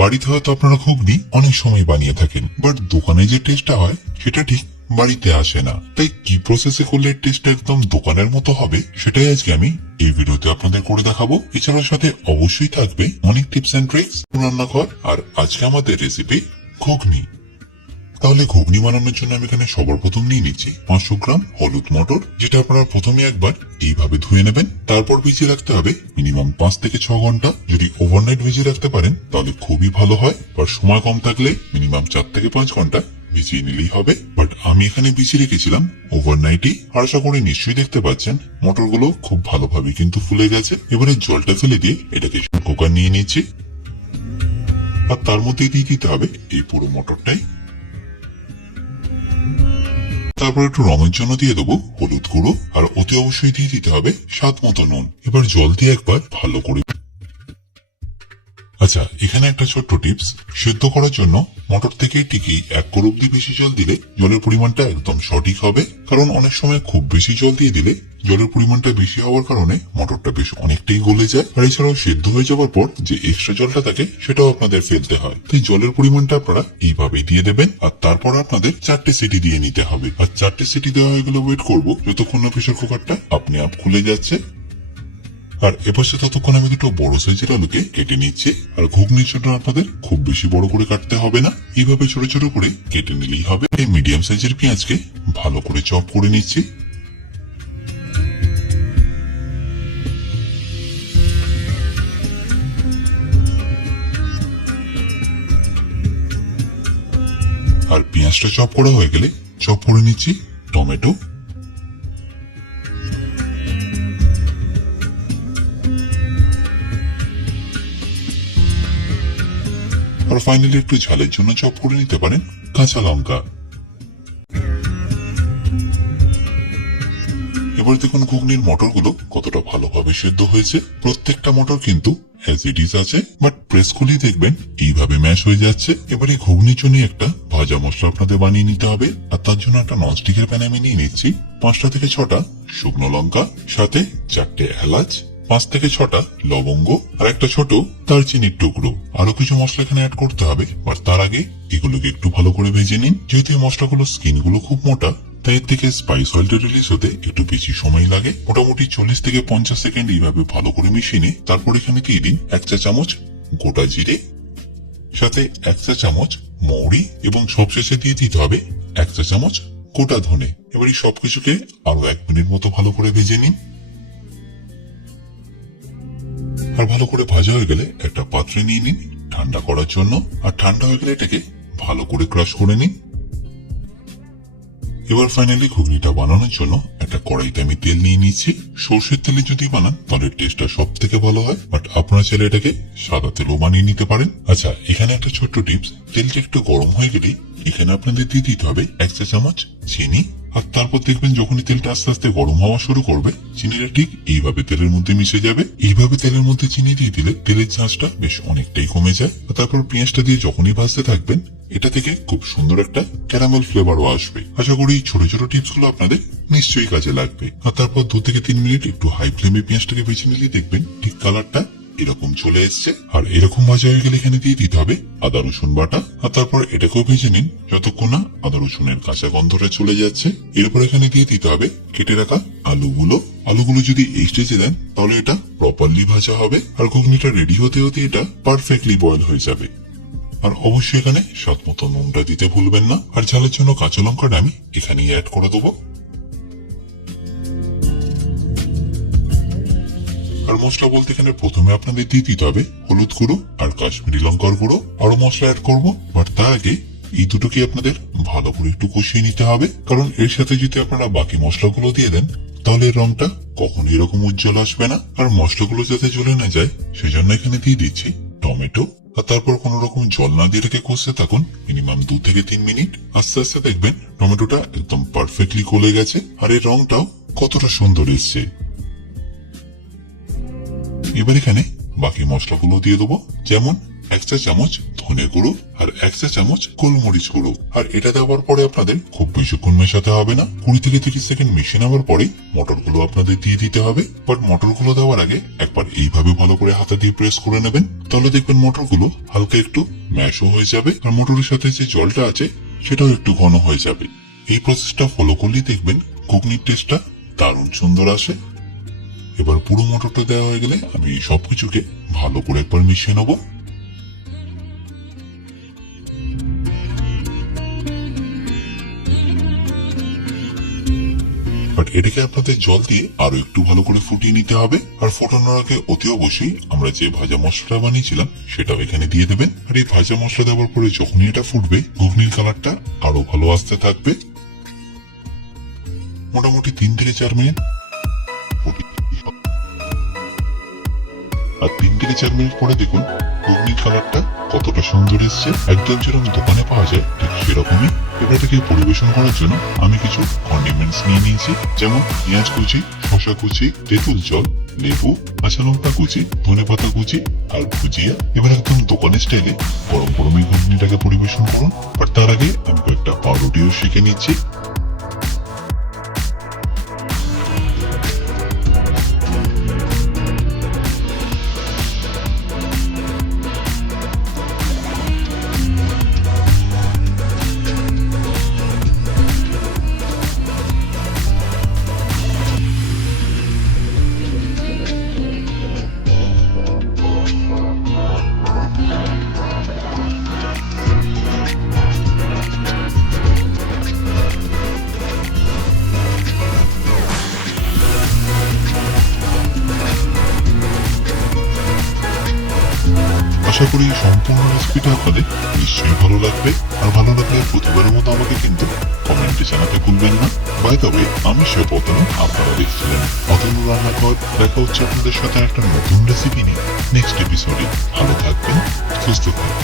বাড়িতে হয়তো আপনারা ঘুগনি অনেক সময় বানিয়ে থাকেন, বাট দোকানে যে টেস্টটা হয় সেটা ঠিক বাড়িতে আসে না। তাই কি প্রসেসে করলে টেস্টটা একদম দোকানের মতো হবে সেটাই আজকে আমি এই ভিডিওতে আপনাদের করে দেখাবো। এছাড়াও সাথে অবশ্যই থাকবে অনেক টিপস এন্ড ট্রিক্স রান্নাঘর। আর আজকে আমাদের রেসিপি ঘুগনি। তাহলে ঘুগনি বানানোর জন্য আমি এখানে সবার প্রথম নিয়ে নিচ্ছি 500 গ্রাম হলুদ মটর, যেটা আপনারা প্রথমে একবার এইভাবে ধুয়ে নেবেন। তারপর ভিজিয়ে রাখতে হবে মিনিমাম 5 থেকে 6 ঘন্টা। যদি ওভারনাইট ভিজিয়ে রাখতে পারেন তাহলে খুবই ভালো হয়, আর সময় কম থাকলে মিনিমাম 4 থেকে 5 ঘন্টা ভিজিয়ে নিলেই হবে। বাট আমি এখানে ভিজিয়ে রেখেছিলাম ওভারনাইটই। আর আশা করি নিশ্চয়ই দেখতে পাচ্ছেন মটরগুলো খুব ভালোভাবে কিন্তু ফুলে গেছে। এবারে জলটা ফেলে দিয়ে এটাকে কুকার নিয়ে নিচ্ছি, আর তার মধ্যে দিয়ে দিতে হবে এই পুরো মটরটাই। তারপর একটু রঙের জন্য দিয়ে দেবো হলুদ গুঁড়ো, আর অতি অবশ্যই দিয়ে দিতে হবে স্বাদ মতো নুন। এবার জল দিয়ে একবার ভালো করে। আচ্ছা, এখানে একটা ছোট্ট টিপস, সেদ্ধ করার জন্য মটর থেকে ঠিকই 1 কোর অব্দি বেশি জল দিলে জলের পরিমাণটা একদম সঠিক হবে। কারণ অনেক সময় খুব বেশি জল দিয়ে দিলে জলের পরিমাণটা বেশি হওয়ার কারণে মটরটা বেশ অনেকটাই গলে যায়। আর এছাড়াও সেদ্ধ হয়ে যাওয়ার পর যে এক্সট্রা জলটা থাকে সেটাও আপনাদের ফেলতে হয়। তাই জলের পরিমাণটা আপনারা এইভাবেই দিয়ে দেবেন। আর তারপর আপনাদের 4টে সিটি দিয়ে নিতে হবে। আর 4টে সিটি দেওয়া হয়ে গেলে ওয়েট করবো যতক্ষণ না প্রেসার কুকারটা আপনি আপ খুলে যাচ্ছে। আর এপাশে ততক্ষণ আমি দুটো বড় সাইজের আলুকে কেটে নিচ্ছি। আর ঘুগনির জন্য আপনাদের খুব বেশি বড় করে কাটতে হবে না, এইভাবে ছোট ছোট করে কেটে নিলেই হবে। এই মিডিয়াম সাইজের পেঁয়াজকে ভালো করে চপ করে নিচ্ছি। আর পেঁয়াজটা চপ করা হয়ে গেলে চপ করে নিচ্ছি টমেটো, আর ফাইনালি একটু ঝালের জন্য চপ করে নিতে পারেন কাঁচা লঙ্কা। এবার দেখুন ঘুগনির মটরগুলো কতটা ভালোভাবে সেদ্ধ হয়েছে। প্রত্যেকটা মটর কিন্তু অ্যাজ ইট ইজ আছে, বাট প্রেস খুলেই দেখবেন এইভাবে ম্যাশ হয়ে যাচ্ছে। এবারে ঘুগনির জন্য একটা ভাজা মশলা আপনাদের বানিয়ে নিতে হবে। আর তার জন্য একটা ননস্টিকের প্যানে আমি নিয়ে নিচ্ছি 5টা থেকে 6টা শুকনো লঙ্কা, সাথে 4টে এলাচ, 5 থেকে 6টা লবঙ্গ, আর একটা ছোট দারচিনির টুকরো। আরো কিছু মশলা এখানে অ্যাড করতে হবে, আর তার আগে এগুলোকে একটু ভালো করে ভেজে নিন। যেহেতু এই মশলাগুলোর স্কিন গুলো খুব মোটা, তাই এর থেকে স্পাইস অয়েলটা রিলিজ হতে একটু বেশি সময় লাগে। মোটামুটি 40 থেকে 50 সেকেন্ড এইভাবে ভালো করে মিশিয়ে নিয়ে তারপর এখানে দিয়ে দিন 1 চা চামচ গোটা জিরে, সাথে 1 চা চামচ মৌরি, এবং সবশেষে দিয়ে দিতে হবে 1 চা চামচ গোটা ধনে। এবার এই সবকিছুকে আরো 1 মিনিট মতো ভালো করে ভেজে নিন। আর ভালো করে ভাজা হয়ে গেলে একটা পাত্রে নিয়ে নিন ঠান্ডা করার জন্য। আর ঠান্ডা হয়ে গেলে এটাকে ভালো করে ক্রাশ করে নিন। এবার ফাইনালি ঘুগনিটা বানানোর জন্য একটা কড়াইতে আমি তেল নিয়ে নিচ্ছি। সর্ষের তেলে যদি বানান তাহলে টেস্টটা সব থেকে ভালো হয়, বাট আপনারা চাইলে এটাকে সাদা তেলও বানিয়ে নিতে পারেন। আচ্ছা, এখানে একটা ছোট্ট টিপস, তেলটা একটু গরম হয়ে গেলেই এখানে আপনাদের দিয়ে দিতে হবে 1 চা চামচ চিনি। আর তারপর দেখবেন যখনই তেলটা আস্তে আস্তে গরম হওয়া শুরু করবে, চিনিটা ঠিক এইভাবে তেলের মধ্যে মিশে যাবে। এইভাবে তেলের মধ্যে চিনি দিয়ে দিলে তেলের ঝাঁজটা বেশ অনেকটাই কমে যায়। আর তারপর পেঁয়াজটা দিয়ে যখনই ভাজতে থাকবেন, এটা থেকে খুব সুন্দর একটা ক্যারামেল ফ্লেভারও আসবে। আশা করি এই ছোট ছোট টিপস গুলো আপনাদের নিশ্চয়ই কাজে লাগবে। আর তারপর 2 থেকে 3 মিনিট একটু হাই ফ্লেমে পেঁয়াজটাকে ভেজে নিলে দেখবেন ঠিক কালারটা এরকম চলে এসছে। আর এরকম ভাজা হয়ে গেলে এখানে দিয়ে দিতে হবে আদা রসুন বাটা। আর তারপর এটাকেও ভেজে নিন যতক্ষণ না আদা রসুনের কাঁচা গন্ধটা চলে যাচ্ছে। এরপর এখানে দিয়ে দিতে হবে কেটে রাখা আলুগুলো। আলুগুলো যদি এই স্টেজে দেন তাহলে এটা প্রপারলি ভাজা হবে, আর ঘুগনিটা রেডি হতে হতে এটা পারফেক্টলি বয়েল হয়ে যাবে। আর অবশ্যই এখানে স্বাদ মতো নুনটা দিতে ভুলবেন না। আর ঝালের জন্য কাঁচা লঙ্কাটা আমি এখানেই অ্যাড করে দেবো। আর মশলা বলতে এখানে প্রথমে আপনাদের দিয়ে দিতে হবে হলুদ গুঁড়ো আর কাশ্মীরি লঙ্কার গুঁড়ো। আরো মশলা অ্যাড করবো, বাট তার আগে এই দুটোকে আপনাদের ভালো করে একটু কষিয়ে নিতে হবে। কারণ এর সাথে যদি আপনারা বাকি মশলাগুলো দিয়ে দেন তাহলে এর রংটা কখনো এরকম উজ্জ্বল আসবে না। আর মশলাগুলো যাতে জ্বলে না যায় সেজন্য এখানে দিয়ে দিচ্ছি টমেটো। আর তারপর কোন রকম জল না দিয়ে রেখে কষতে থাকুন মিনিমাম 2 থেকে 3 মিনিট। আস্তে আস্তে দেখবেন টমেটোটা একদম পারফেক্টলি গলে গেছে, আর এর রংটাও কতটা সুন্দর এসছে। এবার এখানে বাকি মশলাগুলো দিয়ে দেবো, যেমন 1 চা চামচ ধনে গুঁড়ো আর 1 চা চামচ গোলমরিচ গুঁড়ো। আর এটা দেওয়ার পরে আপনাদের খুব বেশিক্ষণ মেশাতে হবে না, 20 থেকে 30 সেকেন্ড মিশিয়ে নেওয়ার পরে মটরগুলো আপনাদের দিয়ে দিতে হবে। বাট মটরগুলো দেওয়ার আগে একবার এইভাবে ভালো করে হাতে দিয়ে প্রেস করে নেবেন, তাহলে দেখবেন মটরগুলো হালকা একটু ম্যাশও হয়ে যাবে আর মটরের সাথে যে জলটা আছে সেটাও একটু ঘন হয়ে যাবে। এই প্রসেসটা ফলো করলেই দেখবেন ঘুগনির টেস্টটা দারুণ সুন্দর আসে। এবার পুরো মটরটা দেওয়া হয়ে গেলে আমি সবকিছুকে ভালো করে একবার মিশিয়ে নেবো। বাট এটাকে আপনাদের জল দিয়ে আরো একটু ভালো করে ফুটিয়ে নিতে হবে। আর ফোটানোর আগে অতি অবশ্যই আমরা যে ভাজা মশলাটা বানিয়েছিলাম সেটাও এখানে দিয়ে দেবেন। আর এই ভাজা মশলা দেওয়ার পরে যখনই এটা ফুটবে ঘুগনির কালারটা আরো ভালো আসতে থাকবে। মোটামুটি 3 থেকে 4 মিনিট আর 3 থেকে 4 মিনিট পরে দেখুন ঘুগনির কালারটা কতটা সুন্দর এসছে, একদম যেরকম দোকানে পাওয়া যায় ঠিক সেরকমই। এবার এটাকে পরিবেশন করার জন্য আমি কিছু কন্ডিমেন্টস নিয়ে নিয়েছি, যেমন পেঁয়াজ কুচি, শসা কুচি, তেঁতুল জল, লেবু, কাঁচা লঙ্কা কুচি, ধনেপাতা কুচি আর ভুজিয়া। এবার একদম দোকানের স্টাইলে গরম গরম এই ঘুগনিটাকে পরিবেশন করুন। আর তার আগে আমি কয়েকটা পাউরুটিও শিখে নিচ্ছি। আশা করি সম্পূর্ণ রেসিপিটা আপনাদের নিশ্চয়ই ভালো লাগবে। আর ভালো লাগলে প্রতিবারের মতো আমাকে কিন্তু কমেন্টে জানাতে ভুলবেন না। বাই দ্য ওয়ে, আমি শেফ অতনু, আপনারা দেখছিলেন অতনু রান্নাঘর। দেখা হচ্ছে আপনাদের সাথে একটা নতুন রেসিপি নিয়ে নেক্সট এপিসোডে। ভালো থাকবেন, সুস্থ থাকবেন।